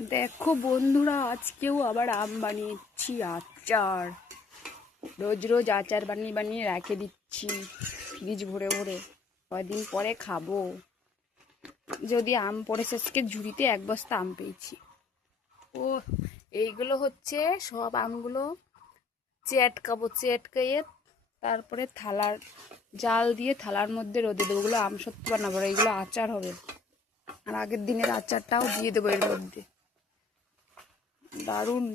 দেখো বন্ধুরা, আজকেও আবার আম বানিয়েছি আচার। রোজ রোজ আচার বানিয়ে বানিয়ে রেখে দিচ্ছি ফ্রিজ ভরে ভরে, কয়দিন পরে খাবো। যদি আম পড়েছে, আজকে ঝুড়িতে 1 বস্তা আম পেয়েছি। ও এইগুলো হচ্ছে সব আমগুলো চেটকাবো, চেটকাইয়ে তারপরে থালার জাল দিয়ে থালার মধ্যে রোদে দেবো। ওগুলো আম সত্যি বানাবো, এইগুলো আচার হবে। আর আগের দিনের আচারটাও দিয়ে দেবো এর মধ্যে। দারুণ।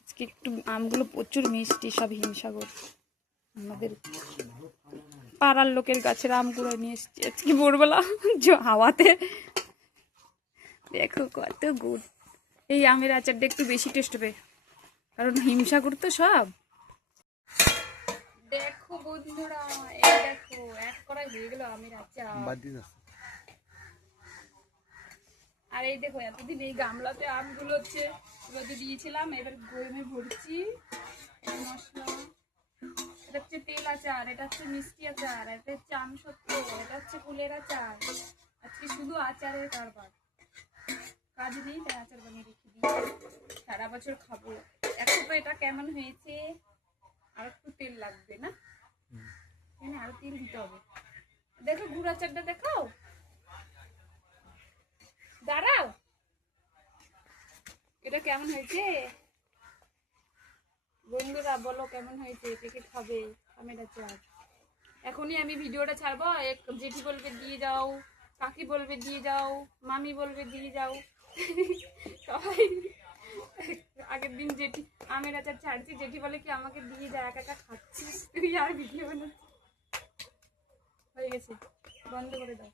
আজকে একটু আমগুলো প্রচুর মিষ্টি, সব হিমসাগর, আমাদের পাড়ার লোকের গাছের আমগুলো নিয়ে এসছি আজকে ভোরবেলা হাওয়াতে। দেখো কত গুড়। এই আমের আচারটা একটু বেশি টেস্ট হবে, কারণ হিমসাগর তো সব। দেখো বন্ধুরা, এই দেখো এক কড়াই হয়ে গেল আমের আচার। আর এই দেখো, এতদিন এই গামলাতে আমগুলো হচ্ছে রোদে দিয়েছিলাম, এবার গরমে ভরছি মশলা। এটা হচ্ছে তেল আচার, এটা হচ্ছে মিষ্টি আচার, এটা হচ্ছে আমসত্ব, এটা হচ্ছে ফুলের আচার। আজকে শুধু আচারের কারবার, কাজ নেই, তাই আচার বানিয়ে রেখে দিই, সারা বছর খাবো। এখন তো এটা কেমন হয়েছে, আর একটু তেল লাগবে না, এখানে আরো তেল দিতে হবে। দেখো গুড় আচারটা দেখাও, দাঁড়াও, এটা কেমন হয়েছে বন্ধুরা? বলো কেমন হয়েছে, কে খাবে আমের আচার? এখনই আমি ভিডিওটা ছাড়বো, জেঠি বলবে দিয়ে যাও, কাকি বলবে দিয়ে যাও, মামি বলবে দিয়ে যাও। সবাই আগের দিন জেঠি আমের আচার ছাড়ছি, জেঠি বলে কি আমাকে দিয়ে যা, একা একা খাচ্ছিস তুই আর ভিডিও বানাচ্ছিস। হয়ে গেছে, বন্ধ করে দাও।